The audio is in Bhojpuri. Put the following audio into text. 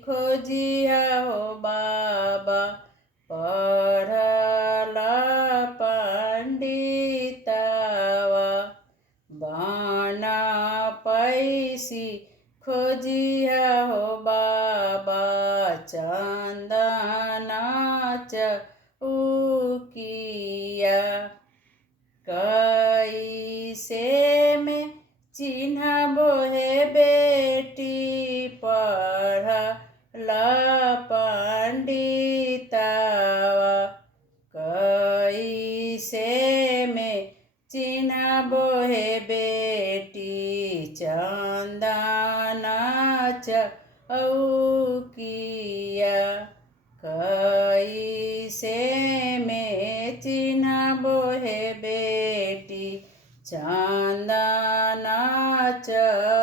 खोजिया हो बाबा पढ़ला पंडितवा बाना पैसी खोजिया हो बाबा चंदना चौकिया कैसे में चिन्हबो हे बेटी पढ़ला पंडितवा कैसे में चिन्हबो हे बेटी चंदना चौकिया कैसे में चिन्हबो हे बेटी चंदना चौकिया।